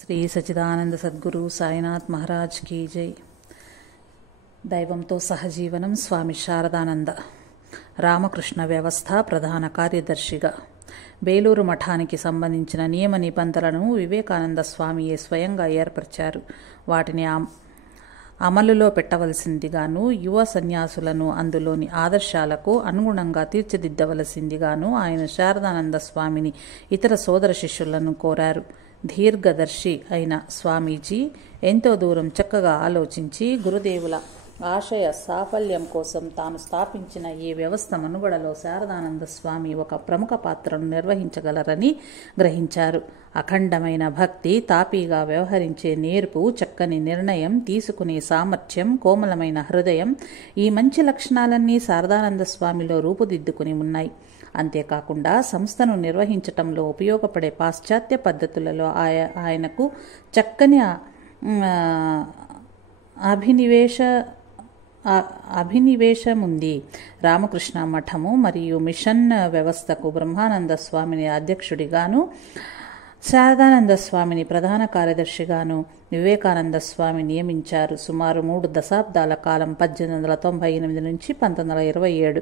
Shri Sachidananda Sadhguru Sainath Maharaj key జై. దైవంతో సహజీవనం. స్వామి శారదానంద రామకృష్ణ వ్యవస్థ ప్రధాన కార్యదర్శిగా బేలూరు మఠానికి సంబంధించిన నియమ నిబంధనలను వివేకానంద స్వామియే స్వయంగా ఏర్పరిచారు. వాటిని అమలులో పెట్టవలసిందిగాను, యువ సన్యాసులను అందులోని ఆదర్శాలకు అనుగుణంగా తీర్చిదిద్దవలసిందిగాను ఆయన శారదానంద స్వామిని ఇతర సోదర శిష్యులను కోరారు. దీర్ఘదర్శి అయిన స్వామీజీ ఎంతో దూరం చక్కగా ఆలోచించి గురుదేవుల ఆశయ సాఫల్యం కోసం తాను స్థాపించిన ఈ వ్యవస్థ మనుగడలో శారదానంద స్వామి ఒక ప్రముఖ పాత్రను నిర్వహించగలరని గ్రహించారు. అఖండమైన భక్తి, తాపీగా వ్యవహరించే నేర్పు, చక్కని నిర్ణయం తీసుకునే సామర్థ్యం, కోమలమైన హృదయం, ఈ మంచి లక్షణాలన్నీ శారదానంద స్వామిలో రూపుదిద్దుకుని ఉన్నాయి. అంతేకాకుండా సంస్థను నిర్వహించటంలో ఉపయోగపడే పాశ్చాత్య పద్ధతులలో ఆయనకు చక్కని అభినివేశముంది. రామకృష్ణ మఠము మరియు మిషన్ వ్యవస్థకు బ్రహ్మానంద స్వామిని అధ్యక్షుడిగాను, శారదానంద స్వామిని ప్రధాన కార్యదర్శిగాను వివేకానంద స్వామి నియమించారు. సుమారు 3 దశాబ్దాల కాలం 1898 నుంచి 1927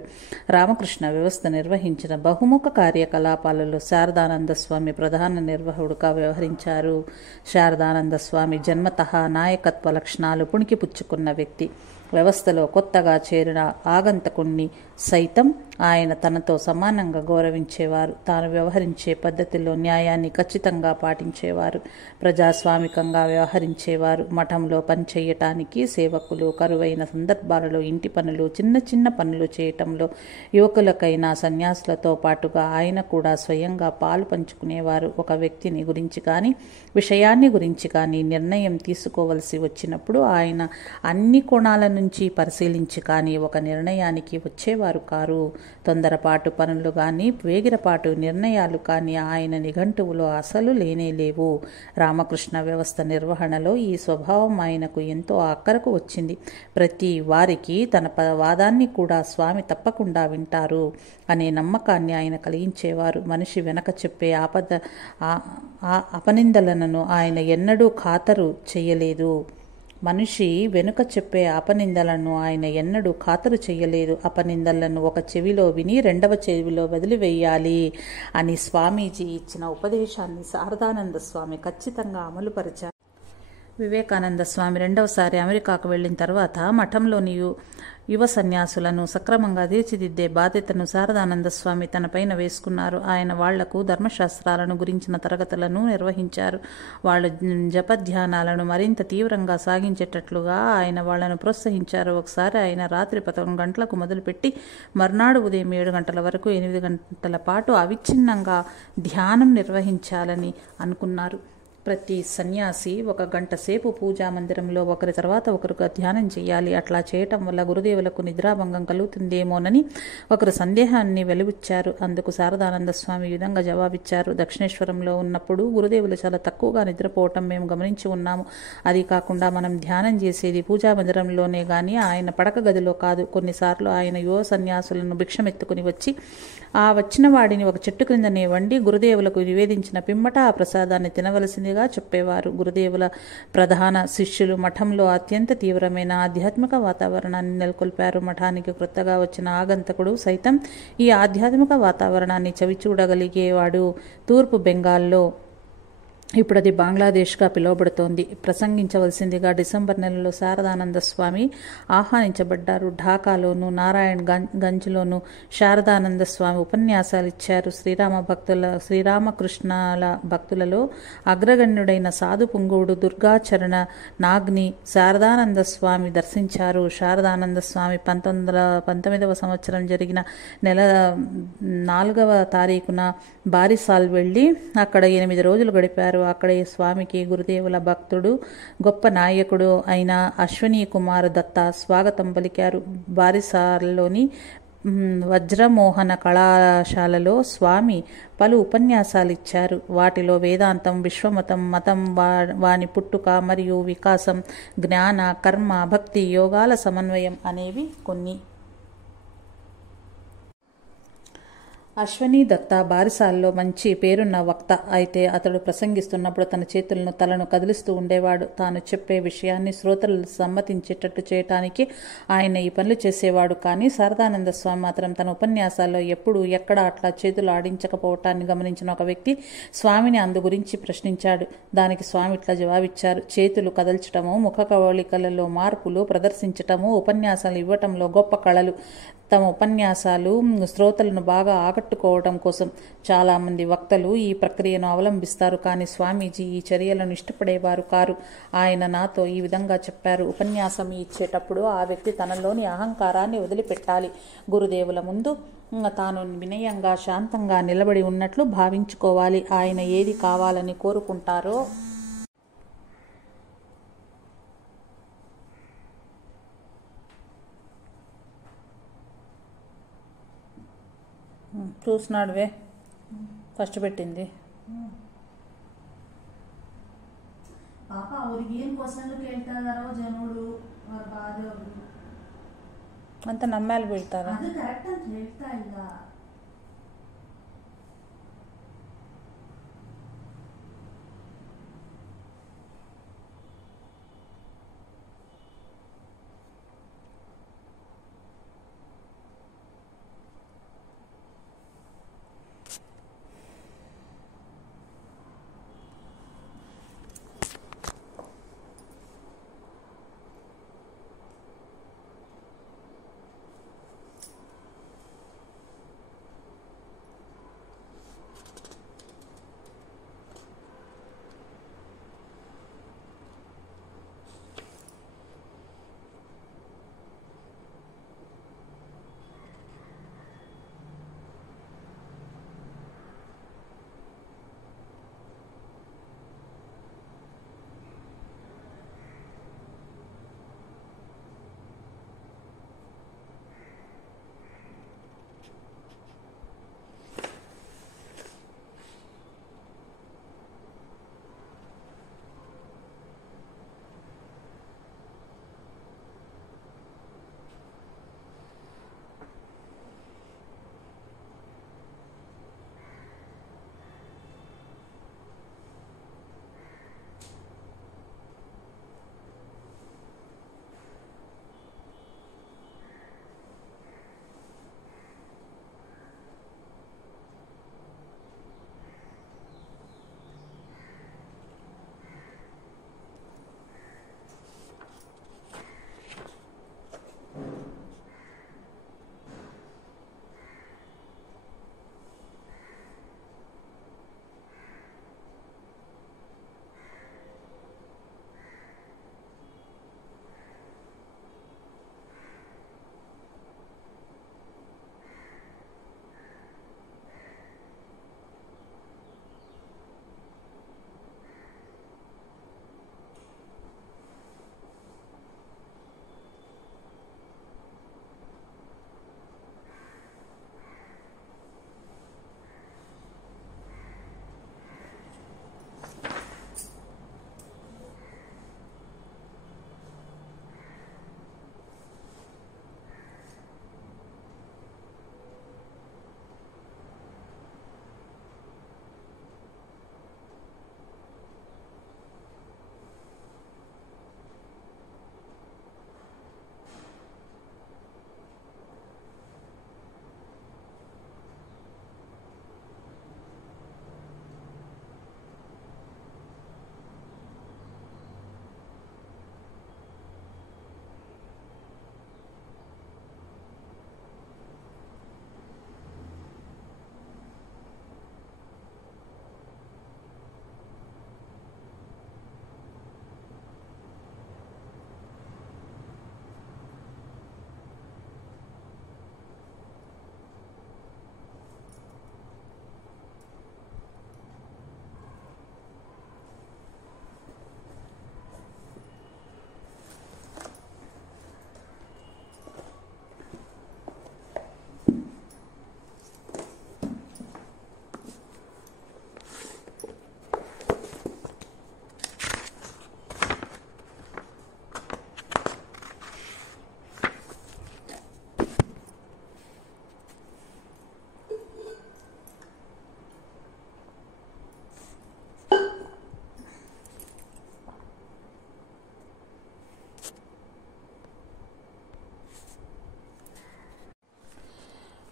రామకృష్ణ వ్యవస్థ నిర్వహించిన బహుముఖ కార్యకలాపాలలో శారదానంద స్వామి ప్రధాన నిర్వాహకుడుగా వ్యవహరించారు. శారదానంద స్వామి జన్మతః నాయకత్వ లక్షణాలు పుణికిపుచ్చుకున్న వ్యక్తి. వ్యవస్థలో కొత్తగా చేరిన ఆగంతకుణ్ణి సైతం ఆయన తనతో సమానంగా గౌరవించేవారు. తాను వ్యవహరించే పద్ధతిలో న్యాయాన్ని ఖచ్చితంగా పాటించేవారు. ప్రజాస్వామికంగా వ్యవహరించేవారు. మఠంలో పనిచేయటానికి సేవకులు కరువైన సందర్భాలలో ఇంటి పనులు, చిన్న చిన్న పనులు చేయటంలో యువకులకైనా సన్యాసులతో పాటుగా ఆయన కూడా స్వయంగా పాలు పంచుకునేవారు. ఒక వ్యక్తిని గురించి కానీ, విషయాన్ని గురించి కానీ నిర్ణయం తీసుకోవలసి వచ్చినప్పుడు ఆయన అన్ని కోణాల నుంచి పరిశీలించి కానీ ఒక నిర్ణయానికి వచ్చేవారు కారు. తొందరపాటు పనులు కానీ, వేగిరపాటు నిర్ణయాలు కానీ ఆయన నిఘంటువులో అసలు లేనేలేవు. రామకృష్ణ వ్యవస్థ నిర్వహణలో ఈ స్వభావం ఆయనకు ఎంతో అక్కరకు వచ్చింది. ప్రతి వారికి తన వాదాన్ని కూడా స్వామి తప్పకుండా వింటారు అనే నమ్మకాన్ని ఆయన కలిగించేవారు. మనిషి వెనక చెప్పే అపనిందలను ఆయన ఎన్నడూ ఖాతరు చేయలేదు. అపనిందలను ఒక చెవిలో విని రెండవ చెవిలో వదిలివేయాలి అని స్వామీజీ ఇచ్చిన ఉపదేశాన్ని శారదానంద స్వామి ఖచ్చితంగా అమలుపరిచారు. వివేకానంద స్వామి రెండవసారి అమెరికాకు వెళ్ళిన తర్వాత మఠంలోని యువ సన్యాసులను సక్రమంగా తీర్చిదిద్దే బాధ్యతను శారదానంద స్వామి తనపైన వేసుకున్నారు. ఆయన వాళ్లకు ధర్మశాస్త్రాలను గురించిన తరగతులను నిర్వహించారు. వాళ్ళ జపధ్యానాలను మరింత తీవ్రంగా సాగించేటట్లుగా ఆయన వాళ్లను ప్రోత్సహించారు. ఒకసారి ఆయన రాత్రి 11 గంటలకు మొదలుపెట్టి మర్నాడు ఉదయం 7 గంటల వరకు 8 గంటల పాటు అవిచ్ఛిన్నంగా ధ్యానం నిర్వహించాలని అనుకున్నారు. ప్రతి సన్యాసి 1 గంట సేపు పూజా మందిరంలో ఒకరి తర్వాత ఒకరుగా ధ్యానం చేయాలి. అట్లా చేయటం వల్ల గురుదేవులకు నిద్రాభంగం కలుగుతుందేమోనని ఒకరు సందేహాన్ని వెలువచ్చారు. అందుకు శారదానంద స్వామి ఈ విధంగా జవాబిచ్చారు. దక్షిణేశ్వరంలో ఉన్నప్పుడు గురుదేవులు చాలా తక్కువగా నిద్రపోవటం మేము గమనించి ఉన్నాము. అది కాకుండా మనం ధ్యానం చేసేది పూజా మందిరంలోనే గాని ఆయన పడక గదిలో కాదు. కొన్నిసార్లు ఆయన యువ సన్యాసులను భిక్షమెత్తుకుని వచ్చి ఆ వచ్చిన వాడిని ఒక చెట్టు క్రిందనే వండి గురుదేవులకు నివేదించిన పిమ్మట ఆ ప్రసాదాన్ని తినవలసిందిగా చెప్పేవారు. గురుదేవుల ప్రధాన శిష్యులు మఠంలో అత్యంత తీవ్రమైన ఆధ్యాత్మిక వాతావరణాన్ని నెలకొల్పారు. మఠానికి క్రొత్తగా వచ్చిన ఆగంతకుడు సైతం ఈ ఆధ్యాత్మిక వాతావరణాన్ని చవిచూడగలిగేవాడు. తూర్పు బెంగాల్లో, ఇప్పుడు అది బంగ్లాదేశ్గా పిలువబడుతోంది, ప్రసంగించవలసిందిగా డిసెంబర్ నెలలో శారదానంద స్వామి ఆహ్వానించబడ్డారు. ఢాకాలోను, నారాయణ్ గంజ్లోను శారదానంద స్వామి ఉపన్యాసాలు ఇచ్చారు. శ్రీరామకృష్ణాల భక్తులలో అగ్రగణ్యుడైన సాధు పుంగవుడు దుర్గాచరణ నాగ్ని శారదానంద స్వామి దర్శించారు. శారదానంద స్వామి 1919వ సంవత్సరం జరిగిన నెల 4వ తారీఖున బారిసాల్ వెళ్ళి అక్కడ 8 రోజులు గడిపారు. అక్కడే స్వామికి గురుదేవుల భక్తుడు, గొప్ప నాయకుడు అయిన అశ్వనీ కుమార్ దత్తా స్వాగతం పలికారు. బారిసాల్లోని వజ్రమోహన కళాశాలలో స్వామి పలు ఉపన్యాసాలు ఇచ్చారు. వాటిలో వేదాంతం, విశ్వమతం, మతం, వాని పుట్టుక మరియు వికాసం, జ్ఞాన, కర్మ, భక్తి, యోగాల సమన్వయం అనేవి కొన్ని. అశ్వనీ దత్త బారిసాల్లో మంచి పేరున్న వక్త. అయితే అతడు ప్రసంగిస్తున్నప్పుడు తన చేతులను తలను కదిలిస్తూ ఉండేవాడు. తాను చెప్పే విషయాన్ని శ్రోతలు సమ్మతించేటట్టు చేయటానికి ఆయన ఈ పనులు చేసేవాడు. కానీ శారదానంద స్వామి మాత్రం తన ఉపన్యాసాల్లో ఎప్పుడూ ఎక్కడ అట్లా చేతులు ఆడించకపోవటాన్ని గమనించిన ఒక వ్యక్తి స్వామిని అందు గురించి ప్రశ్నించాడు. దానికి స్వామి ఇట్లా జవాబిచ్చారు: చేతులు కదల్చటము, ముఖ కవళికలలో మార్పులు ప్రదర్శించటము ఉపన్యాసాలు ఇవ్వటంలో గొప్ప కళలు. తమ ఉపన్యాసాలు శ్రోతలను బాగా ఆకట్టుకోవడం కోసం చాలామంది వక్తలు ఈ ప్రక్రియను అవలంబిస్తారు. కానీ స్వామీజీ ఈ చర్యలను ఇష్టపడేవారు కారు. ఆయన నాతో ఈ విధంగా చెప్పారు: ఉపన్యాసం ఇచ్చేటప్పుడు ఆ వ్యక్తి తనలోని అహంకారాన్ని వదిలిపెట్టాలి. గురుదేవుల ముందు తాను వినయంగా శాంతంగా నిలబడి ఉన్నట్లు భావించుకోవాలి. ఆయన ఏది కావాలని కోరుకుంటారో చూసినాడువే ఫస్ట్ పెట్టింది ಪಾಪ ಅವ್ರಿಗೆ ಏನು ಕ್ವಶನ್ ಕೇಳ್ತಾ ಇದಾರೋ ಜನಗಳು ಅವ್ರ ಬಾಧೆಯವರು ಅಂತ ನಮ್ಮ ಮೇಲೆ ಬೀಳ್ತಾರೆ. ಅದು ಕರೆಕ್ಟ್ ಅಂತ ಹೇಳ್ತಾ ಇಲ್ಲ.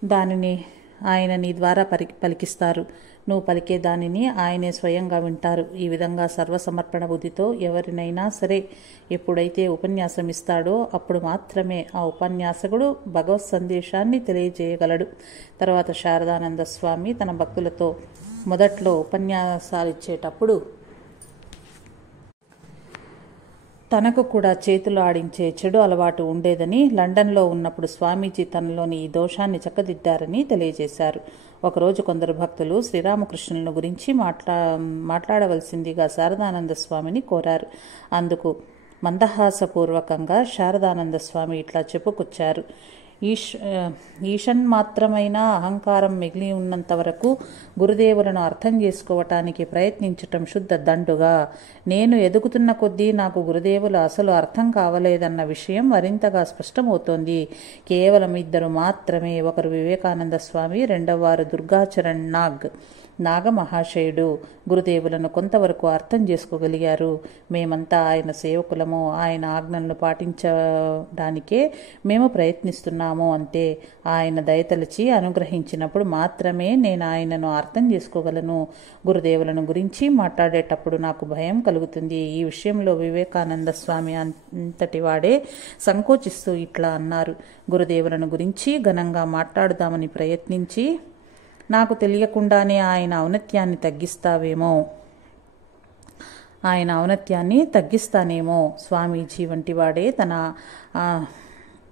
దానిని ఆయన నీ ద్వారా పలికిస్తారు. నువ్వు పలికే దానిని ఆయనే స్వయంగా వింటారు. ఈ విధంగా సర్వసమర్పణ బుద్ధితో ఎవరినైనా సరే ఎప్పుడైతే ఉపన్యాసం ఇస్తాడో అప్పుడు మాత్రమే ఆ ఉపన్యాసకుడు భగవత్ సందేశాన్ని తెలియజేయగలడు. తర్వాత శారదానంద స్వామి తన భక్తులతో మొదట్లో ఉపన్యాసాలు ఇచ్చేటప్పుడు తనకు కూడా చేతులు ఆడించే చెడు అలవాటు ఉండేదని, లండన్లో ఉన్నప్పుడు స్వామీజీ తనలోని ఈ దోషాన్ని చక్కదిద్దారని తెలియజేశారు. ఒకరోజు కొందరు భక్తులు శ్రీరామకృష్ణులను గురించి మాట్లాడవలసిందిగా శారదానంద స్వామిని కోరారు. అందుకు మందహాసపూర్వకంగా శారదానంద స్వామి ఇట్లా చెప్పుకొచ్చారు: ఈషన్మాత్రమైన అహంకారం మిగిలి ఉన్నంత వరకు గురుదేవులను అర్థం చేసుకోవటానికి ప్రయత్నించటం శుద్ధ దండుగా. నేను ఎదుగుతున్న కొద్దీ నాకు గురుదేవులు అసలు అర్థం కావలేదన్న విషయం మరింతగా స్పష్టమవుతోంది. కేవలం ఇద్దరు మాత్రమే, ఒకరు వివేకానంద స్వామి, రెండవవారు దుర్గాచరణ్ నాగమహాశయుడు గురుదేవులను కొంతవరకు అర్థం చేసుకోగలిగారు. మేమంతా ఆయన సేవకులము, ఆయన ఆజ్ఞలను పాటించడానికే మేము ప్రయత్నిస్తున్నాము అంతే. ఆయన దయతలిచి అనుగ్రహించినప్పుడు మాత్రమే నేను ఆయనను అర్థం చేసుకోగలను. గురుదేవులను గురించి మాట్లాడేటప్పుడు నాకు భయం కలుగుతుంది. ఈ విషయంలో వివేకానంద స్వామి అంతటి వాడే సంకోచిస్తూ ఇట్లా అన్నారు: గురుదేవులను గురించి ఘనంగా మాట్లాడుదామని ప్రయత్నించి నాకు తెలియకుండానే ఆయన ఔన్నత్యాన్ని తగ్గిస్తానేమో. స్వామీజీ వంటివాడే తన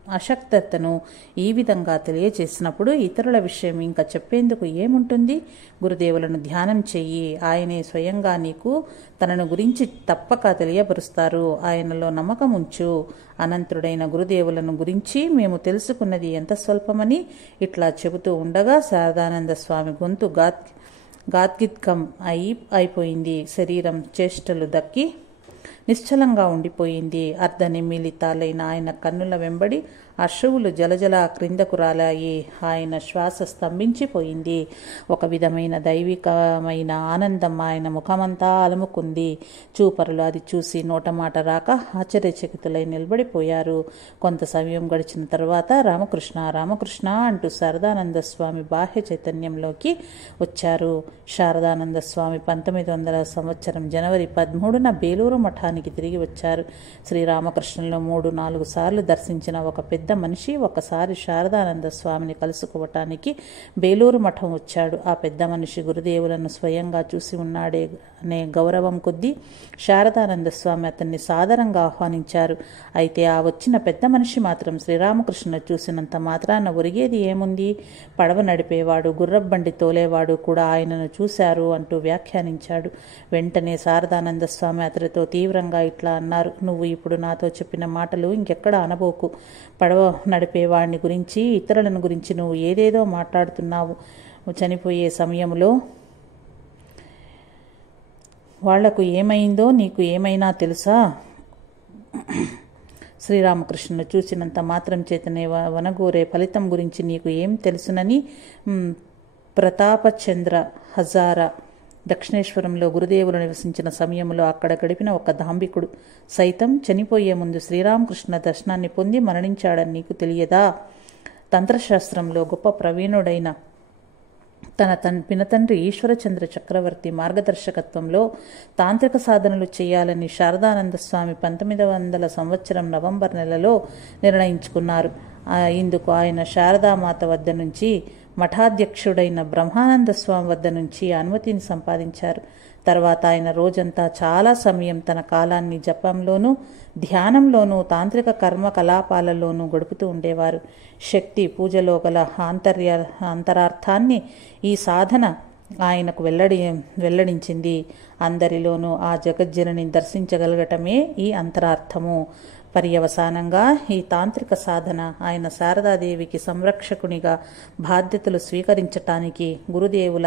అశక్తతను ఈ విధంగా తెలియచేసినప్పుడు ఇతరుల విషయం ఇంకా చెప్పేందుకు ఏముంటుంది? గురుదేవులను ధ్యానం చెయ్యి. ఆయనే స్వయంగా నీకు తనను గురించి తప్పక తెలియపరుస్తారు. ఆయనలో నమ్మకం ఉంచు. అనంతుడైన గురుదేవులను గురించి మేము తెలుసుకున్నది ఎంత స్వల్పమని ఇట్లా చెబుతూ ఉండగా శారదానంద స్వామి గొంతు గాద్గిద్కం అయిపోయింది. శరీరం చేష్టలు దక్కి నిశ్చలంగా ఉండిపోయింది. అర్ధనిమిలితాలైన ఆయన కన్నుల వెంబడి అశ్రువులు జలజల క్రిందకు రాలాయి. ఆయన శ్వాస స్తంభించిపోయింది. ఒక విధమైన దైవికమైన ఆనందం ఆయన ముఖమంతా అలుముకుంది. చూపరులు అది చూసి నోటమాట రాక ఆశ్చర్యచకితులై నిలబడిపోయారు. కొంత సమయం గడిచిన తరువాత రామకృష్ణ రామకృష్ణ అంటూ శారదానంద స్వామి బాహ్య చైతన్యంలోకి వచ్చారు. శారదానంద స్వామి 1900 సంవత్సరం జనవరి 13న బేలూరు మఠానికి తిరిగి వచ్చారు. శ్రీరామకృష్ణులను 3-4 సార్లు దర్శించిన ఒక పెద్ద మనిషి ఒకసారి శారదానంద స్వామిని కలుసుకోవటానికి బేలూరు మఠం వచ్చాడు. ఆ పెద్ద మనిషి గురుదేవులను స్వయంగా చూసి ఉన్నాడే అనే గౌరవం కొద్దీ శారదానంద స్వామి అతన్ని సాదరంగా ఆహ్వానించారు. అయితే ఆ వచ్చిన పెద్ద మనిషి మాత్రం శ్రీరామకృష్ణ చూసినంత మాత్రాన ఒరిగేది ఏముంది? పడవ నడిపేవాడు, గుర్రబండి తోలేవాడు కూడా ఆయనను చూశారు అంటూ వ్యాఖ్యానించాడు. వెంటనే శారదానంద స్వామి అతడితో తీవ్రంగా ఇట్లా అన్నారు: నువ్వు ఇప్పుడు నాతో చెప్పిన మాటలు ఇంకెక్కడ అనబోకు. పడవ నడిపేవాడిని గురించి, ఇతరులను గురించి నువ్వు ఏదేదో మాట్లాడుతున్నావు. చనిపోయే సమయంలో వాళ్లకు ఏమైందో నీకు ఏమైనా తెలుసా? శ్రీరామకృష్ణును చూసినంత మాత్రం చేతనే వనగోరే ఫలితం గురించి నీకు ఏం తెలుసునని ప్రతాపచంద్ర హజారా దక్షిణేశ్వరంలో గురుదేవులు నివసించిన సమయంలో అక్కడ గడిపిన ఒక దాంభికుడు సైతం చనిపోయే ముందు శ్రీరామకృష్ణ దర్శనాన్ని పొంది మరణించాడని నీకు తెలియదా? తంత్రశాస్త్రంలో గొప్ప ప్రవీణుడైన తన పినతండ్రి ఈశ్వరచంద్ర చక్రవర్తి మార్గదర్శకత్వంలో తాంత్రిక సాధనలు చేయాలని శారదానంద స్వామి 1900 సంవత్సరం నవంబర్ నెలలో నిర్ణయించుకున్నారు. ఇందుకు ఆయన శారదామాత వద్ద నుంచి, మఠాధ్యక్షుడైన బ్రహ్మానంద స్వామి వద్ద నుంచి అనుమతిని సంపాదించారు. తర్వాత ఆయన రోజంతా చాలా సమయం తన కాలాన్ని జపంలోనూ, ధ్యానంలోనూ, తాంత్రిక కర్మకలాపాలలోనూ గడుపుతూ ఉండేవారు. శక్తి పూజలో గల అంతరార్థాన్ని ఈ సాధన ఆయనకు వెల్లడించింది. అందరిలోనూ ఆ జగజ్జనని దర్శించగలగటమే ఈ అంతరార్థము. పర్యవసానంగా ఈ తాంత్రిక సాధన ఆయన శారదాదేవికి సంరక్షకునిగా బాధ్యతలు స్వీకరించటానికి, గురుదేవుల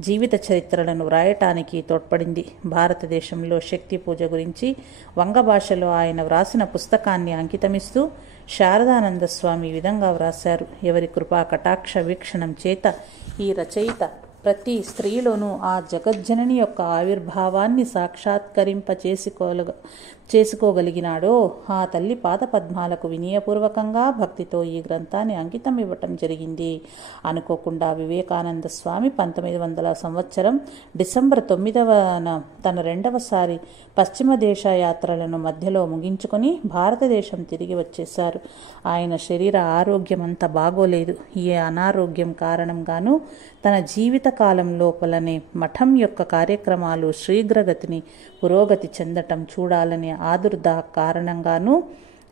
జీవిత చరిత్రలను వ్రాయటానికి తోడ్పడింది. భారతదేశంలో శక్తి పూజ గురించి వంగ భాషలో ఆయన వ్రాసిన పుస్తకాన్ని అంకితమిస్తూ శారదానంద స్వామి ఈ విధంగా వ్రాశారు: ఎవరి కృపా కటాక్ష వీక్షణం చేత ఈ రచయిత ప్రతి స్త్రీలోనూ ఆ జగజ్జనని యొక్క ఆవిర్భావాన్ని చేసుకోగలిగినాడో ఆ తల్లి పాదపద్మాలకు వినయపూర్వకంగా భక్తితో ఈ గ్రంథాన్ని అంకితం ఇవ్వటం జరిగింది. అనుకోకుండా వివేకానంద స్వామి 1900 సంవత్సరం డిసెంబర్ 9వ తన రెండవసారి పశ్చిమ దేశ యాత్రలను మధ్యలో ముగించుకొని భారతదేశం తిరిగి వచ్చేశారు. ఆయన శరీర ఆరోగ్యం అంత బాగోలేదు. ఈ అనారోగ్యం కారణంగాను తన జీవిత కాలం లోపలనే మఠం యొక్క కార్యక్రమాలు శీఘ్రగతిని పురోగతి చెందటం చూడాలనే ఆదుర్ద కారణంగాను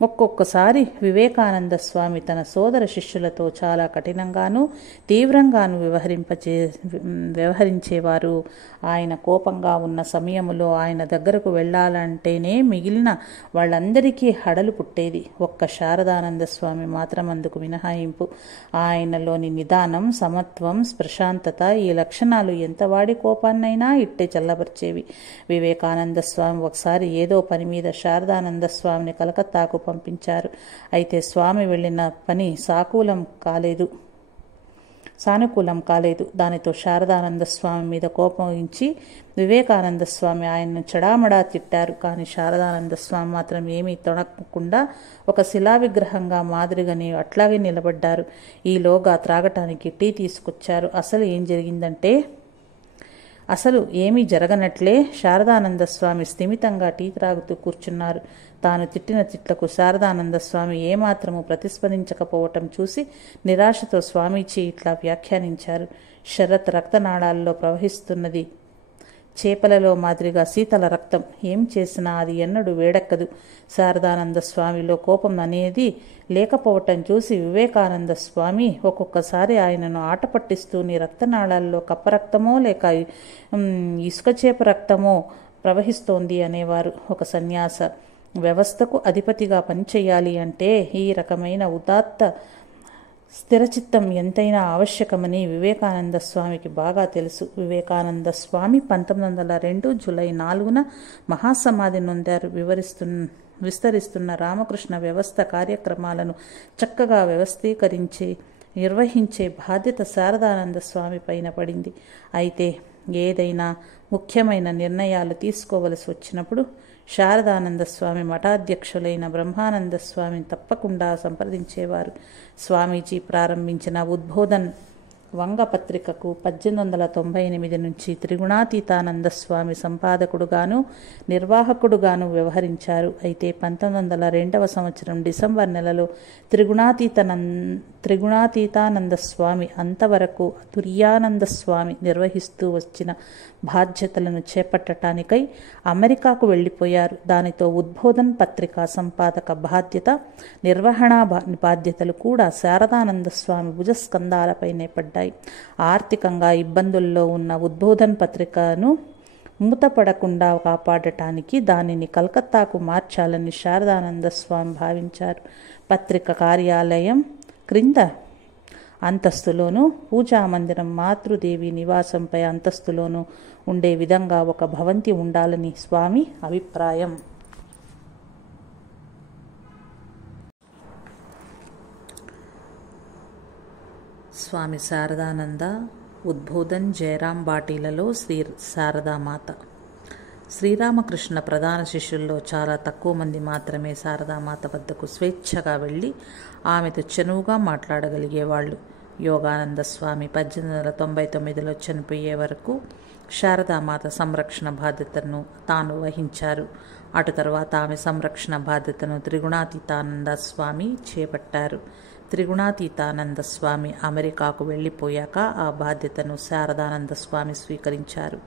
ఒక్కొక్కసారి వివేకానంద స్వామి తన సోదర శిష్యులతో చాలా కఠినంగాను తీవ్రంగాను వ్యవహరించేవారు. ఆయన కోపంగా ఉన్న సమయంలో ఆయన దగ్గరకు వెళ్ళాలంటేనే మిగిలిన వాళ్ళందరికీ హడలు పుట్టేది. ఒక్క శారదానంద స్వామి మాత్రం అందుకు మినహాయింపు. ఆయనలోని నిదానం, సమత్వం, ప్రశాంతత ఈ లక్షణాలు ఎంతవాడి కోపాన్నైనా ఇట్టే చల్లబర్చేవి. వివేకానంద స్వామి ఒకసారి ఏదో పని మీద శారదానంద స్వామిని కలకత్తాకు పంపించారు. అయితే స్వామి వెళ్ళిన పని సానుకూలం కాలేదు. దానితో శారదానంద స్వామి మీద కోపగించి వివేకానంద స్వామి ఆయన్ను చెడామడా తిట్టారు. కానీ శారదానంద స్వామి మాత్రం ఏమీ తొణకకుండా ఒక శిలా విగ్రహంగా మాదిరిగానే అట్లాగే నిలబడ్డారు. ఈలోగా త్రాగటానికి టీ తీసుకొచ్చారు. అసలు ఏమీ జరగనట్లే శారదానంద స్వామి స్థిమితంగా టీ త్రాగుతూ కూర్చున్నారు. తాను తిట్టిన తిట్లకు శారదానంద స్వామి ఏమాత్రము ప్రతిస్పందించకపోవటం చూసి నిరాశతో స్వామీజీ ఇట్లా వ్యాఖ్యానించారు. శరత్ రక్తనాళాల్లో ప్రవహిస్తున్నది చేపలలో మాదిరిగా శీతల రక్తం. ఏం చేసినా అది ఎన్నడూ వేడెక్కదు. శారదానంద స్వామిలో కోపం అనేది లేకపోవటం చూసి వివేకానంద స్వామి ఒక్కొక్కసారి ఆయనను ఆట పట్టిస్తూ నీ రక్తనాళాల్లో కప్పరక్తమో లేక ఇసుక చేప రక్తమో ప్రవహిస్తోంది అనేవారు. ఒక సన్యాస వ్యవస్థకు అధిపతిగా పనిచేయాలి అంటే ఈ రకమైన ఉదాత్త స్థిరచిత్తం ఎంతైనా ఆవశ్యకమని వివేకానంద స్వామికి బాగా తెలుసు. వివేకానంద స్వామి 1902 జూలై 4న మహాసమాధి నొందారు. విస్తరిస్తున్న రామకృష్ణ వ్యవస్థ కార్యక్రమాలను చక్కగా నిర్వహించే బాధ్యత శారదానంద స్వామి పైన పడింది. అయితే ఏదైనా ముఖ్యమైన నిర్ణయాలు తీసుకోవలసి వచ్చినప్పుడు శారదానంద స్వామి మఠాధ్యక్షులైన బ్రహ్మానంద స్వామిని తప్పకుండా సంప్రదించేవారు. స్వామీజీ ప్రారంభించిన ఉద్బోధన్ వంగపత్రికకు 1898 నుంచి త్రిగుణాతీతానంద స్వామి సంపాదకుడుగాను నిర్వాహకుడుగాను వ్యవహరించారు. అయితే 1902 సంవత్సరం డిసెంబర్ నెలలో త్రిగుణాతీతానంద స్వామి అంతవరకు తుర్యానంద స్వామి నిర్వహిస్తూ వచ్చిన బాధ్యతలను చేపట్టడానికై అమెరికాకు వెళ్ళిపోయారు. దానితో ఉద్బోధన్ పత్రికా సంపాదక బాధ్యత, నిర్వహణా బాధ్యతలు కూడా శారదానంద స్వామి భుజస్కంధాలపైనే పడ్డాయి. ఆర్థికంగా ఇబ్బందుల్లో ఉన్న ఉద్బోధన్ పత్రికను మూతపడకుండా కాపాడటానికి దానిని కలకత్తాకు మార్చాలని శారదానంద స్వామి భావించారు. పత్రిక కార్యాలయం క్రింద అంతస్తులోనూ, పూజామందిరం మాతృదేవి నివాసంపై అంతస్తులోనూ ఉండే విధంగా ఒక భవంతి ఉండాలని స్వామి అభిప్రాయం. స్వామి శారదానంద ఉద్బోధన్ జయరాం బాటీలలో శ్రీ శారదామాత. శ్రీరామకృష్ణ ప్రధాన శిష్యుల్లో చాలా తక్కువ మంది మాత్రమే శారదామాత వద్దకు స్వేచ్ఛగా వెళ్ళి ఆమెతో చనువుగా మాట్లాడగలిగేవాళ్ళు. యోగానంద స్వామి 1899లో చనిపోయే వరకు శారదామాత సంరక్షణ బాధ్యతను తాను వహించారు. అటు తర్వాత ఆమె సంరక్షణ బాధ్యతను త్రిగుణాతీతానంద స్వామి చేపట్టారు. త్రిగుణాతీతానంద స్వామి అమెరికాకు వెళ్ళిపోయాక ఆ బాధ్యతను శారదానంద స్వామి స్వీకరించారు.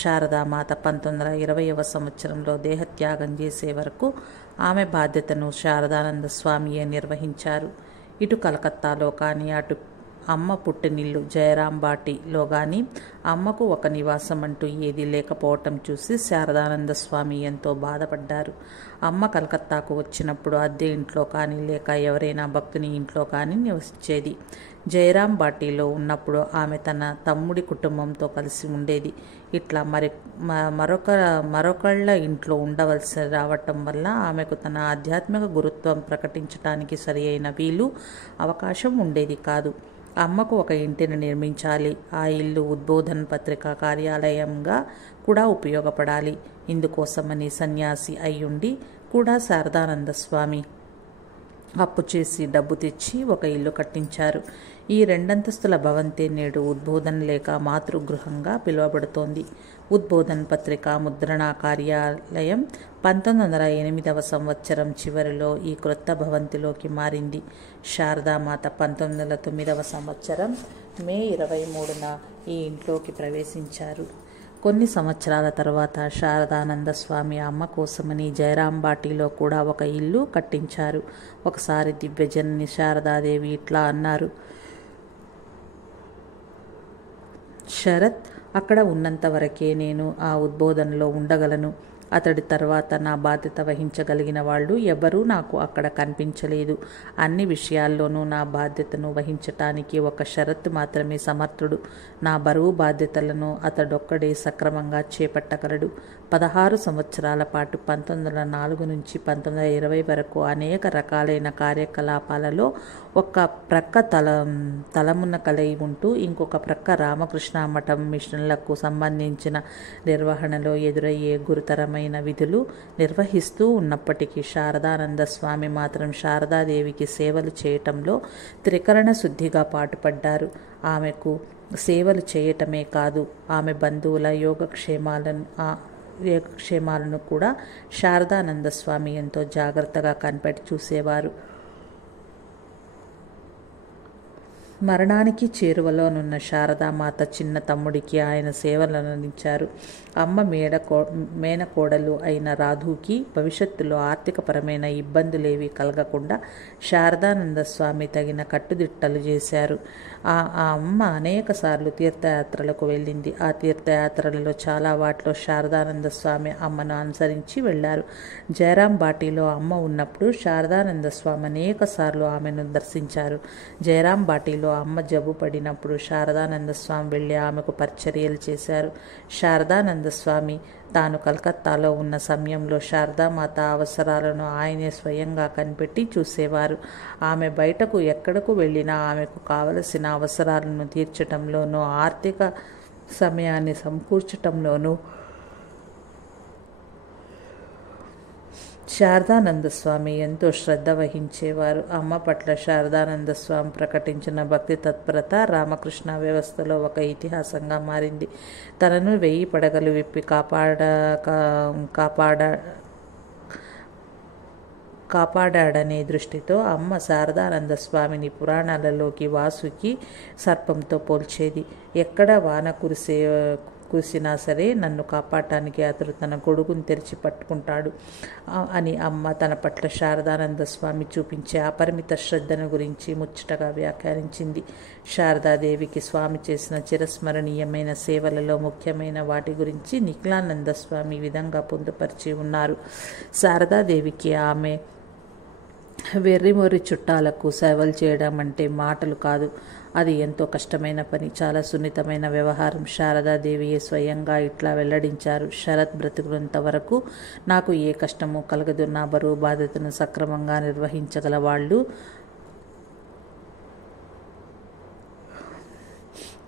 శారదామాత 1920వ సంవత్సరంలో దేహత్యాగం చేసే వరకు ఆమె బాధ్యతను శారదానంద స్వామియే నిర్వహించారు. ఇటు కలకత్తాలో కానీ అటు అమ్మ పుట్టినిల్లు జయరాం బాటిలో కానీ అమ్మకు ఒక నివాసం అంటూ ఏదీ లేకపోవటం చూసి శారదానంద స్వామి ఎంతో బాధపడ్డారు. అమ్మ కలకత్తాకు వచ్చినప్పుడు అద్దె ఇంట్లో కానీ లేక ఎవరైనా భక్తుని ఇంట్లో కానీ నివసించేది. జయరాం బాటిలో ఉన్నప్పుడు ఆమె తన తమ్ముడి కుటుంబంతో కలిసి ఉండేది. ఇట్లా మరొకళ్ళ ఇంట్లో ఉండవలసి రావటం వల్ల ఆమెకు తన ఆధ్యాత్మిక గురుత్వం ప్రకటించటానికి సరి అయిన వీలు అవకాశం ఉండేది కాదు. అమ్మకు ఒక ఇంటిని నిర్మించాలి. ఆ ఇల్లు ఉద్బోధన పత్రిక కార్యాలయంగా కూడా ఉపయోగపడాలి. ఇందుకోసమని సన్యాసి అయ్యుండి కూడా శారదానంద స్వామి అప్పు చేసి డబ్బు తెచ్చి ఒక ఇల్లు కట్టించారు. ఈ 2 అంతస్తుల భవంతి నేడు ఉద్బోధన లేక మాతృగృహంగా పిలువబడుతోంది. ఉద్బోధన పత్రిక ముద్రణా కార్యాలయం 1908వ సంవత్సరం చివరిలో ఈ క్రొత్త భవంతిలోకి మారింది. శారదామాత 1909వ సంవత్సరం మే 23న ఈ ఇంట్లోకి ప్రవేశించారు. కొన్ని సంవత్సరాల తర్వాత శారదానంద స్వామి అమ్మ కోసమని జయరాంబాటిలో కూడా ఒక ఇల్లు కట్టించారు. ఒకసారి దివ్యజనని శారదాదేవి ఇట్లా అన్నారు, శరత్ అక్కడ ఉన్నంత వరకే నేను ఆ ఉద్బోధనలో ఉండగలను. అతడి తర్వాత నా బాధ్యత వహించగలిగిన వాళ్ళు ఎవరూ నాకు అక్కడ కనిపించలేదు. అన్ని విషయాల్లోనూ నా బాధ్యతను వహించటానికి ఒక షరత్ మాత్రమే సమర్థుడు. నా బరువు బాధ్యతలను అతడొక్కడే సక్రమంగా చేపట్టగలడు. 16 సంవత్సరాల పాటు 1904 నుంచి 1920 వరకు అనేక రకాలైన కార్యకలాపాలలో ఒక ప్రక్క తలమున కలిగి ఉంటూ ఇంకొక ప్రక్క రామకృష్ణ మఠం మిషన్లకు సంబంధించిన నిర్వహణలో ఎదురయ్యే గురుతరమైన విధులు నిర్వహిస్తూ ఉన్నప్పటికీ శారదానంద స్వామి మాత్రం శారదాదేవికి సేవలు చేయటంలో త్రికరణ శుద్ధిగా పాటుపడ్డారు. ఆమెకు సేవలు చేయటమే కాదు, ఆమె బంధువుల యోగక్షేమాలను కూడా శారదానంద స్వామి ఎంతో జాగ్రత్తగా కనిపెట్టి చూసేవారు. మరణానికి చేరువలోనున్న శారదామాత చిన్న తమ్ముడికి ఆయన సేవలను అందించారు. అమ్మ మేనకోడలు అయిన రాధుకి భవిష్యత్తులో ఆర్థికపరమైన ఇబ్బందులేవి కలగకుండా శారదానంద స్వామి తగిన కట్టుదిట్టలు చేశారు. ఆ అమ్మ అనేక సార్లు తీర్థయాత్రలకు వెళ్ళింది. ఆ తీర్థయాత్రలలో చాలా వాటిలో శారదానంద స్వామి అమ్మను అనుసరించి వెళ్ళారు. జయరాంబాటిలో అమ్మ ఉన్నప్పుడు శారదానంద స్వామి అనేక సార్లు ఆమెను దర్శించారు. జయరాంబాటిలో అమ్మ జబ్బు పడినప్పుడు శారదానంద స్వామి వెళ్ళి ఆమెకు పరిచర్యలు చేశారు. శారదానంద స్వామి తాను కలకత్తాలో ఉన్న సమయంలో శారదామాత అవసరాలను ఆయనే స్వయంగా కనిపెట్టి చూసేవారు. ఆమె బయటకు ఎక్కడకు వెళ్ళినా ఆమెకు కావలసిన అవసరాలను తీర్చటంలోనూ ఆర్థిక సమయాన్ని సమకూర్చటంలోనూ శారదానంద స్వామి ఎంతో శ్రద్ధ వహించేవారు. అమ్మ పట్ల శారదానంద స్వామి ప్రకటించిన భక్తి తత్పరత రామకృష్ణ వ్యవస్థలో ఒక ఇతిహాసంగా మారింది. తనను 1000 పడగలు విప్పి కాపాడాడనే దృష్టితో అమ్మ శారదానంద స్వామిని పురాణాలలోకి వాసుకి సర్పంతో పోల్చేది. ఎక్కడ వాన కురిసినా సరే నన్ను కాపాడటానికి అతడు తన గొడుగును తెరిచి పట్టుకుంటాడు అని అమ్మ తన పట్ల శారదానంద స్వామి చూపించే అపరిమిత శ్రద్ధను గురించి ముచ్చటగా వ్యాఖ్యానించింది. శారదాదేవికి స్వామి చేసిన చిరస్మరణీయమైన సేవలలో ముఖ్యమైన వాటి గురించి నిఖిలానంద స్వామి ఈ విధంగా పొందుపరిచి ఉన్నారు. శారదాదేవికి ఆమె వెర్రిమొర్రి చుట్టాలకు సేవలు చేయడం అంటే మాటలు కాదు, అది ఎంతో కష్టమైన పని, చాలా సున్నితమైన వ్యవహారం. శారదాదేవియే స్వయంగా ఇట్లా వెల్లడించారు. శరత్ బ్రతుకున్నంత వరకు నాకు ఏ కష్టము కలగదు. నా బరువు బాధ్యతను సక్రమంగా నిర్వహించగల వాళ్ళు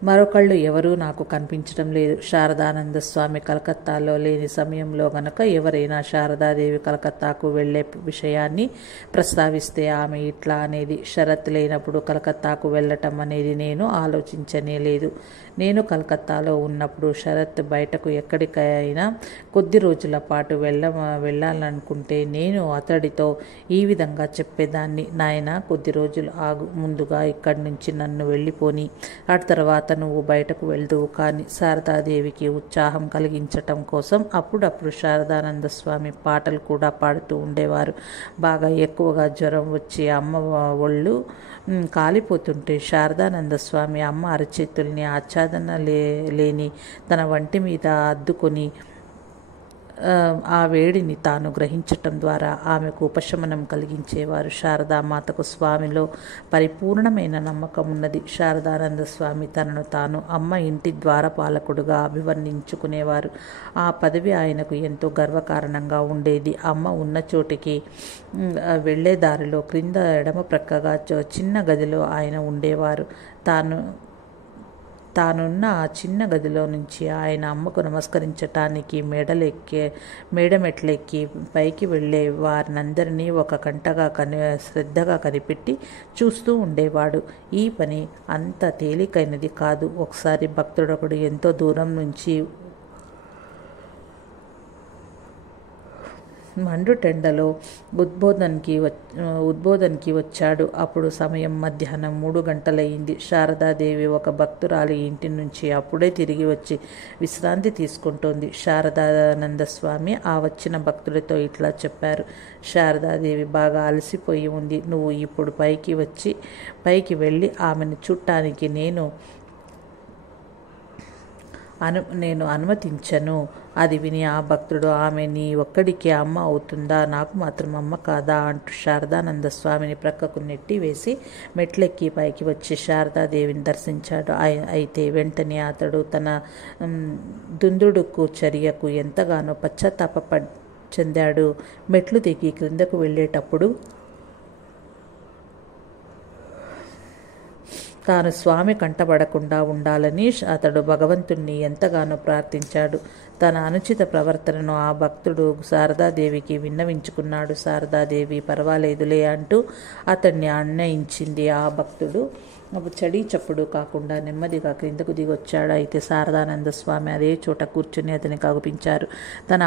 మరొకళ్ళు ఎవరూ నాకు కనిపించడం లేదు. శారదానంద స్వామి కలకత్తాలో లేని సమయంలో గనక ఎవరైనా శారదాదేవి కలకత్తాకు వెళ్లే విషయాన్ని ప్రస్తావిస్తే ఆమె ఇట్లా అనేది, శరత్ లేనప్పుడు కలకత్తాకు వెళ్ళటం అనేది నేను ఆలోచించనే లేదు. నేను కలకత్తాలో ఉన్నప్పుడు శరత్ బయటకు ఎక్కడికైనా కొద్ది రోజుల పాటు వెళ్ళాలనుకుంటే నేను అతడితో ఈ విధంగా చెప్పేదాన్ని, నాయన కొద్ది రోజులు ఆగు, ముందుగా ఇక్కడి నుంచి నన్ను వెళ్ళిపోని, ఆ తర్వాత నువ్వు బయటకు వెళ్దువు. కానీ శారదాదేవికి ఉత్సాహం కలిగించటం కోసం అప్పుడప్పుడు శారదానంద స్వామి పాటలు కూడా పాడుతూ ఉండేవారు. బాగా ఎక్కువగా జ్వరం వచ్చి అమ్మ ఒళ్ళు కాలిపోతుంటే శారదానంద స్వామి అమ్మ అరచేతుల్ని ఆచ్ఛాదన లేని తన వంటి మీద అద్దుకొని ఆ వేడిని తాను గ్రహించటం ద్వారా ఆమెకు ఉపశమనం కలిగించేవారు. శారదామాతకు స్వామిలో పరిపూర్ణమైన నమ్మకం ఉన్నది. శారదానంద స్వామి తనను తాను అమ్మ ఇంటి ద్వారపాలకుడుగా అభివర్ణించుకునేవారు. ఆ పదవి ఆయనకు ఎంతో గర్వకారణంగా ఉండేది. అమ్మ ఉన్న చోటికి వెళ్లే దారిలో క్రింద ఎడమ ప్రక్కగా చిన్న గదిలో ఆయన ఉండేవారు. తానున్న ఆ చిన్న గదిలో నుంచి ఆయన అమ్మకు నమస్కరించటానికి మేడమెట్లెక్కి పైకి వెళ్ళే వారినందరినీ ఒక కంటగా శ్రద్ధగా కనిపెట్టి చూస్తూ ఉండేవాడు. ఈ పని అంత తేలికైనది కాదు. ఒకసారి భక్తుడొకడు ఎంతో దూరం నుంచి మండుటెండలో ఉద్బోధనకి వచ్చాడు. అప్పుడు సమయం మధ్యాహ్నం 3 గంటలయ్యింది. శారదాదేవి ఒక భక్తురాలి ఇంటి నుంచి అప్పుడే తిరిగి వచ్చి విశ్రాంతి తీసుకుంటోంది. శారదానందస్వామి ఆ వచ్చిన భక్తుడితో ఇట్లా చెప్పారు. శారదాదేవి బాగా అలసిపోయి ఉంది. నువ్వు ఇప్పుడు పైకి వెళ్ళి ఆమెను చూడటానికి నేను అనుమతించను. అది విని ఆ భక్తుడు, ఆమె నీ ఒక్కడికే అమ్మ అవుతుందా, నాకు మాత్రం అమ్మ కాదా అంటూ శారదానంద స్వామిని ప్రక్కకు నెట్టివేసి మెట్లెక్కి పైకి వచ్చి శారదాదేవిని దర్శించాడు. అయితే వెంటనే అతడు తన దుందుడుకు చర్యకు ఎంతగానో పశ్చాత్తాప చెందాడు. మెట్లు దిగి క్రిందకు వెళ్ళేటప్పుడు తాను స్వామి కంటబడకుండా ఉండాలని అతడు భగవంతుణ్ణి ఎంతగానో ప్రార్థించాడు. తన అనుచిత ప్రవర్తనను ఆ భక్తుడు శారదాదేవికి విన్నవించుకున్నాడు. శారదాదేవి పర్వాలేదులే అంటూ అతన్ని అన్నయించింది. ఆ భక్తుడు చడి చప్పుడు కాకుండా నెమ్మదిగా క్రిందకు దిగొచ్చాడు. అయితే శారదానంద స్వామి అదే చోట కూర్చుని అతనికి అగుపించారు. తన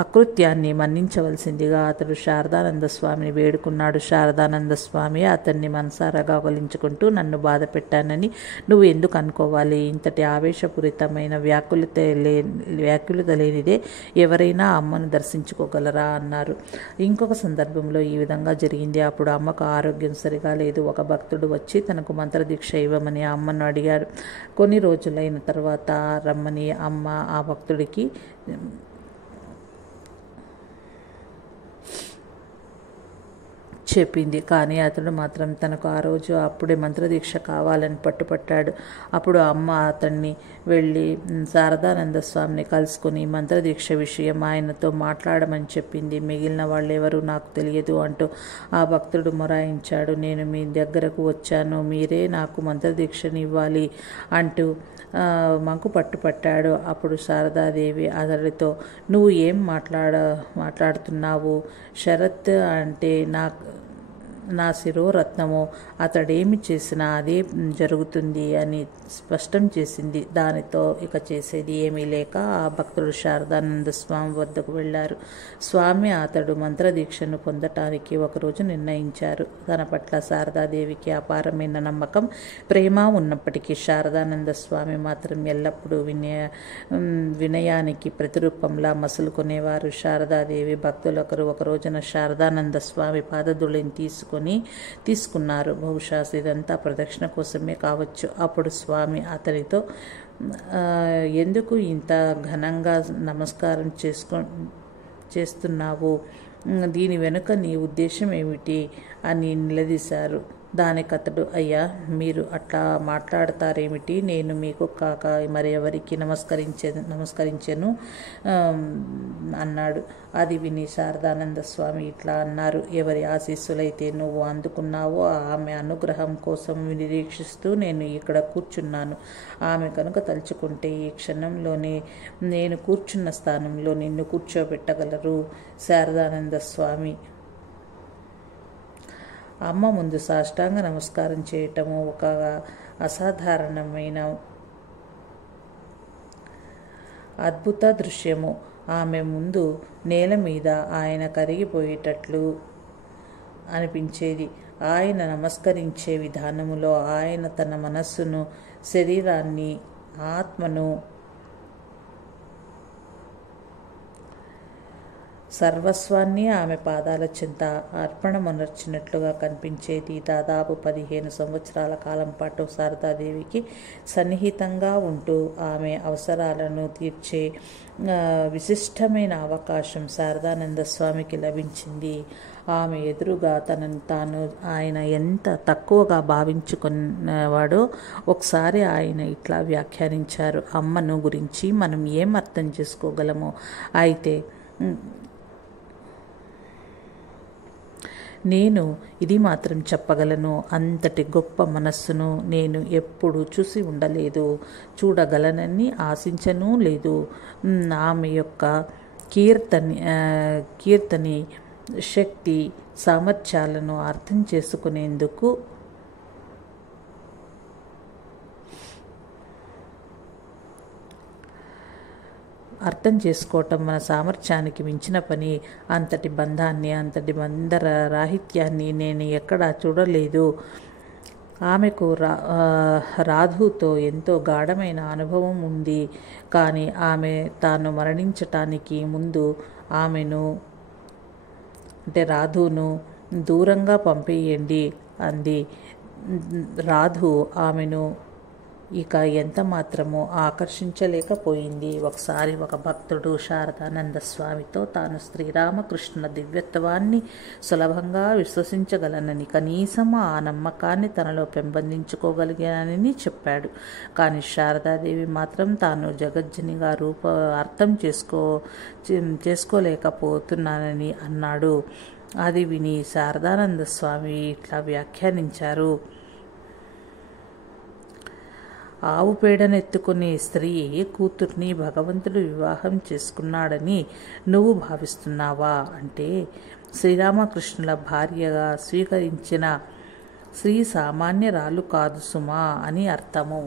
అకృత్యాన్ని మన్నించవలసిందిగా అతడు శారదానంద స్వామిని వేడుకున్నాడు. శారదానంద స్వామి అతన్ని మనసారాగా గౌలించుకుంటూ, నన్ను బాధ పెట్టానని నువ్వు ఎందుకు అనుకోవాలి? ఇంతటి ఆవేశపూరితమైన వ్యాకులత లేనిదే ఎవరైనా అమ్మను దర్శించుకోగలరా అన్నారు. ఇంకొక సందర్భంలో ఈ విధంగా జరిగింది. అప్పుడు అమ్మకు ఆరోగ్యం సరిగా లేదు. ఒక భక్తుడు వచ్చి తనకు మంత్రదీక్ష ఇవ్వమని అమ్మను అడిగాడు. కొన్ని రోజులైన తర్వాత రమ్మని అమ్మ ఆ భక్తుడికి చెప్పింది. కానీ అతడు మాత్రం తనకు ఆ రోజు అప్పుడే మంత్రదీక్ష కావాలని పట్టుపట్టాడు. అప్పుడు అమ్మ అతన్ని వెళ్ళి శారదానంద స్వామిని కలుసుకుని మంత్రదీక్ష విషయం ఆయనతో మాట్లాడమని చెప్పింది. మిగిలిన వాళ్ళెవరూ నాకు తెలియదు అంటూ ఆ భక్తుడు మొరాయించాడు. నేను మీ దగ్గరకు వచ్చాను, మీరే నాకు మంత్రదీక్షని ఇవ్వాలి అంటూ మంకు పట్టుపట్టాడు. అప్పుడు శారదాదేవి అతడితో, నువ్వు ఏం మాట్లాడుతున్నావు? శరత్ అంటే నా శిరోరత్నము, అతడేమి చేసినా అదే జరుగుతుంది అని స్పష్టం చేసింది. దానితో ఇక చేసేది ఏమీ లేక ఆ భక్తుడు శారదానంద స్వామి వద్దకు వెళ్ళారు. స్వామి అతడు మంత్రదీక్షను పొందటానికి ఒకరోజు నిర్ణయించారు. తన పట్ల శారదాదేవికి అపారమైన నమ్మకం, ప్రేమ ఉన్నప్పటికీ శారదానంద స్వామి మాత్రం ఎల్లప్పుడూ వినయానికి ప్రతిరూపంలా మసులుకునేవారు. శారదాదేవి భక్తులొకరు ఒక రోజున శారదానంద స్వామి పాదధూళిని తీసుకున్నారు. బహుశా ఇదంతా ప్రదక్షిణ కోసమే కావచ్చు. అప్పుడు స్వామి అతనితో, ఎందుకు ఇంత ఘనంగా నమస్కారం చేస్తున్నావు? దీని వెనుక నీ ఉద్దేశం ఏమిటి అని నిలదీశారు. దానికతడు, అయ్యా, మీరు అట్లా మాట్లాడతారేమిటి? నేను మీకు కాక మరెవరికి నమస్కరించెను అన్నాడు. అది విని శారదానంద స్వామి ఇట్లా అన్నారు. ఎవరి ఆశీస్సులైతే నువ్వు అందుకున్నావో ఆమె అనుగ్రహం కోసం నిరీక్షిస్తూ నేను ఇక్కడ కూర్చున్నాను. ఆమె కనుక తలుచుకుంటే ఈ క్షణంలోనే నేను కూర్చున్న స్థానంలో నిన్ను కూర్చోబెట్టగలరు. శారదానంద స్వామి అమ్మ ముందు సాష్టాంగ నమస్కారం చేయటము ఒక అసాధారణమైన అద్భుత దృశ్యము. ఆమె ముందు నేల మీద ఆయన కరిగిపోయేటట్లు అనిపించేది. ఆయన నమస్కరించే విధానములో ఆయన తన మనస్సును, శరీరాన్ని, ఆత్మను సర్వస్వాన్ని ఆమె పాదాల చెంత అర్పణమునర్చినట్లుగా కనిపించేది. దాదాపు 15 సంవత్సరాల కాలం పాటు శారదాదేవికి సన్నిహితంగా ఉంటూ ఆమె అవసరాలను తీర్చే విశిష్టమైన అవకాశం శారదానంద స్వామికి లభించింది. ఆమె ఎదురుగా తనను తాను ఆయన ఎంత తక్కువగా భావించుకున్నవాడో ఒకసారి ఆయన ఇట్లా వ్యాఖ్యానించారు. అమ్మను గురించి మనం ఏం అర్థం చేసుకోగలమో అయితే నేను ఇది మాత్రం చెప్పగలను, అంతటి గొప్ప మనస్సును నేను ఎప్పుడు చూసి ఉండలేదు, చూడగలనని ఆశించనూ లేదు. ఆమె యొక్క కీర్తని శక్తి సామర్థ్యాలను అర్థం చేసుకోవటం మన సామర్థ్యానికి మించిన పని. అంతటి బంధాన్ని, అంతటి బంధర రాహిత్యాన్ని నేను ఎక్కడా చూడలేదు. ఆమెకు రాధుతో ఎంతో గాఢమైన అనుభవం ఉంది. కానీ ఆమె తాను మరణించటానికి ముందు ఆమెను రాధును దూరంగా పంపేయండి అంది. రాధు ఆమెను ఇక ఎంత మాత్రమూ ఆకర్షించలేకపోయింది. ఒకసారి ఒక భక్తుడు శారదానంద స్వామితో తాను శ్రీరామకృష్ణుల దివ్యత్వాన్ని సులభంగా విశ్వసించగలనని, కనీసం ఆ నమ్మకాన్ని తనలో పెంపొందించుకోగలిగానని చెప్పాడు. కానీ శారదాదేవి మాత్రం తాను జగజ్జనిగా అర్థం చేసుకోలేకపోతున్నానని అన్నాడు. అది విని శారదానంద స్వామి ఇట్లా వ్యాఖ్యానించారు. ఆవు పేడనెత్తుకునే స్త్రీ కూతుర్ని భగవంతుడు వివాహం చేసుకున్నాడని నువ్వు భావిస్తున్నావా? అంటే శ్రీరామకృష్ణుల భార్యగా స్వీకరించిన స్త్రీ సామాన్యరాలు కాదు సుమా అని అర్థము.